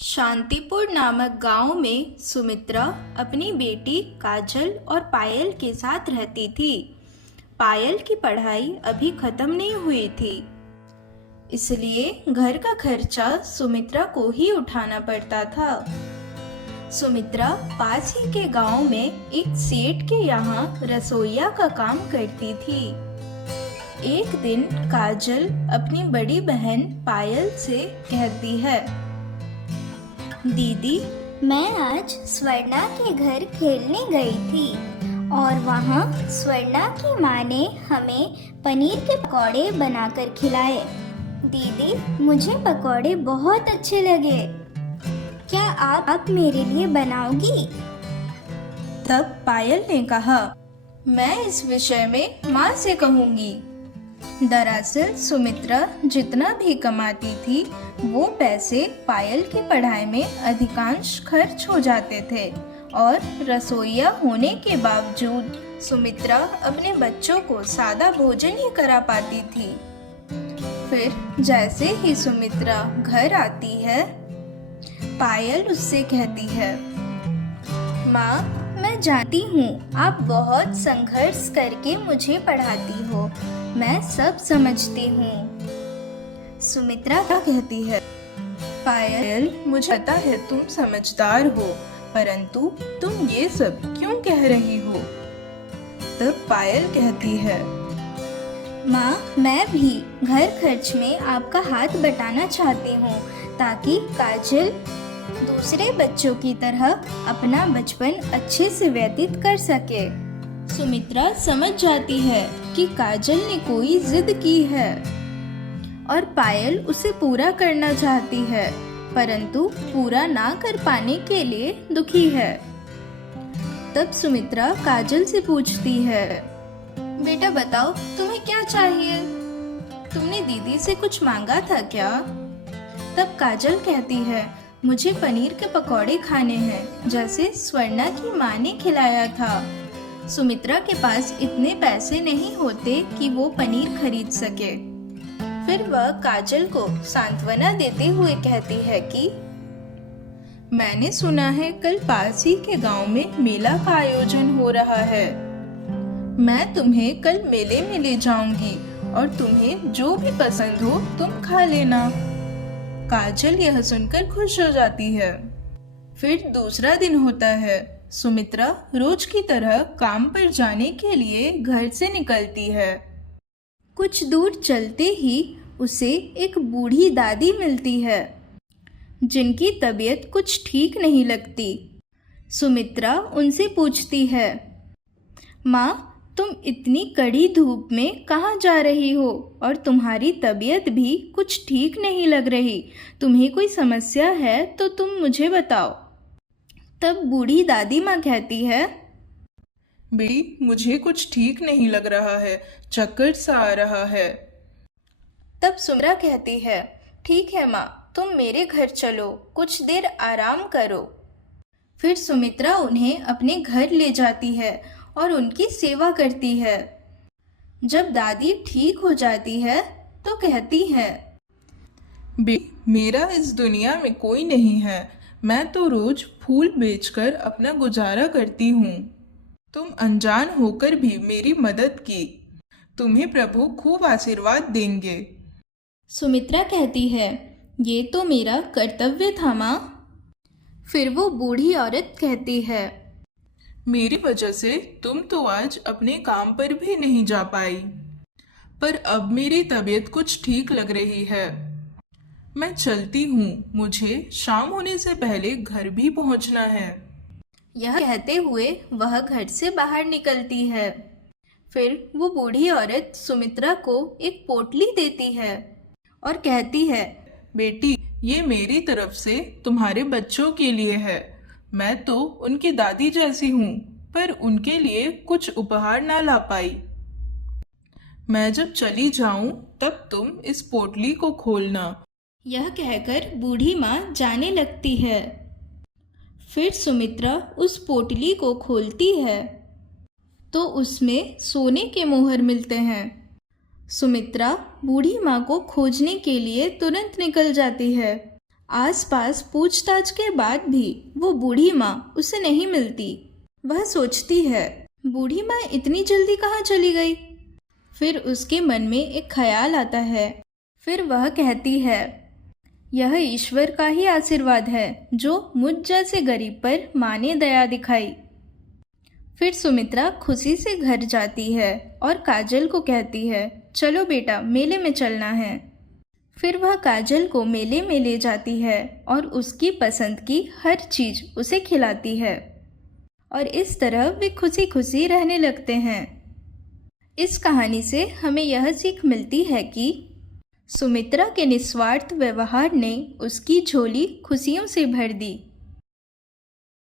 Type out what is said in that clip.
शांतिपुर नामक गांव में सुमित्रा अपनी बेटी काजल और पायल के साथ रहती थी। पायल की पढ़ाई अभी खत्म नहीं हुई थी, इसलिए घर का खर्चा सुमित्रा को ही उठाना पड़ता था। सुमित्रा पास ही के गांव में एक सेठ के यहाँ रसोइया का काम करती थी। एक दिन काजल अपनी बड़ी बहन पायल से कहती है, दीदी, मैं आज स्वर्णा के घर खेलने गई थी और वहाँ स्वर्णा की माँ ने हमें पनीर के पकौड़े बनाकर खिलाए। दीदी, मुझे पकौड़े बहुत अच्छे लगे। क्या आप मेरे लिए बनाओगी? तब पायल ने कहा, मैं इस विषय में माँ से कहूँगी। दरअसल सुमित्रा जितना भी कमाती थी वो पैसे पायल की पढ़ाई में अधिकांश खर्च हो जाते थे और रसोइया होने के बावजूद सुमित्रा अपने बच्चों को सादा भोजन ही करा पाती थी। फिर जैसे ही सुमित्रा घर आती है, पायल उससे कहती है, माँ, मैं जानती हूँ आप बहुत संघर्ष करके मुझे पढ़ाती हो, मैं सब समझती हूँ। सुमित्रा क्या कहती है, पायल, मुझे पता है तुम समझदार हो, परंतु तुम ये सब क्यों कह रही हो? तब पायल कहती है, माँ, मैं भी घर खर्च में आपका हाथ बटाना चाहती हूँ ताकि काजल दूसरे बच्चों की तरह अपना बचपन अच्छे से व्यतीत कर सके। सुमित्रा समझ जाती है कि काजल ने कोई जिद की है और पायल उसे पूरा करना चाहती है, परंतु पूरा ना कर पाने के लिए दुखी है। तब सुमित्रा काजल से पूछती है, बेटा बताओ, तुम्हें क्या चाहिए? तुमने दीदी से कुछ मांगा था क्या? तब काजल कहती है, मुझे पनीर के पकौड़े खाने हैं जैसे स्वर्णा की माँ ने खिलाया था। सुमित्रा के पास इतने पैसे नहीं होते कि वो पनीर खरीद सके। फिर वह काजल को सांत्वना देते हुए कहती है कि मैंने सुना है कल पास ही के गांव में मेला का आयोजन हो रहा है। मैं तुम्हें कल मेले में ले जाऊंगी और तुम्हें जो भी पसंद हो तुम खा लेना। काजल यह सुनकर खुश हो जाती है। फिर दूसरा दिन होता है। सुमित्रा रोज की तरह काम पर जाने के लिए घर से निकलती है। कुछ दूर चलते ही उसे एक बूढ़ी दादी मिलती है, जिनकी तबीयत कुछ ठीक नहीं लगती। सुमित्रा उनसे पूछती है, माँ, तुम इतनी कड़ी धूप में कहाँ जा रही हो और तुम्हारी तबीयत भी कुछ ठीक नहीं लग रही। तुम्हें कोई समस्या है तो तुम मुझे बताओ। तब बूढ़ी दादी माँ कहती है, बेटी, मुझे कुछ ठीक नहीं लग रहा है, चक्कर सा आ रहा है। तब सुमित्रा कहती है, ठीक है माँ, तुम मेरे घर चलो, कुछ देर आराम करो। फिर सुमित्रा उन्हें अपने घर ले जाती है और उनकी सेवा करती है। जब दादी ठीक हो जाती है तो कहती है, मेरा इस दुनिया में कोई नहीं है, मैं तो रोज फूल बेचकर अपना गुजारा करती हूँ। तुम अनजान होकर भी मेरी मदद की, तुम्हें प्रभु खूब आशीर्वाद देंगे। सुमित्रा कहती है, ये तो मेरा कर्तव्य था माँ। फिर वो बूढ़ी औरत कहती है, मेरी वजह से तुम तो आज अपने काम पर भी नहीं जा पाई, पर अब मेरी तबीयत कुछ ठीक लग रही है। मैं चलती हूँ, मुझे शाम होने से पहले घर भी पहुँचना है। यह कहते हुए वह घर से बाहर निकलती है। फिर वो बूढ़ी औरत सुमित्रा को एक पोटली देती है और कहती है, बेटी, ये मेरी तरफ से तुम्हारे बच्चों के लिए है। मैं तो उनकी दादी जैसी हूँ, पर उनके लिए कुछ उपहार ना ला पाई। मैं जब चली जाऊं तब तुम इस पोटली को खोलना। यह कहकर बूढ़ी माँ जाने लगती है। फिर सुमित्रा उस पोटली को खोलती है तो उसमें सोने के मोहर मिलते हैं। सुमित्रा बूढ़ी माँ को खोजने के लिए तुरंत निकल जाती है। आसपास पूछताछ के बाद भी वो बूढ़ी माँ उसे नहीं मिलती। वह सोचती है, बूढ़ी माँ इतनी जल्दी कहाँ चली गई। फिर उसके मन में एक ख्याल आता है। फिर वह कहती है, यह ईश्वर का ही आशीर्वाद है जो मुझ जैसे गरीब पर माँ ने दया दिखाई। फिर सुमित्रा खुशी से घर जाती है और काजल को कहती है, चलो बेटा, मेले में चलना है। फिर वह काजल को मेले में ले जाती है और उसकी पसंद की हर चीज़ उसे खिलाती है और इस तरह वे खुशी खुशी रहने लगते हैं। इस कहानी से हमें यह सीख मिलती है कि सुमित्रा के निस्वार्थ व्यवहार ने उसकी झोली खुशियों से भर दी।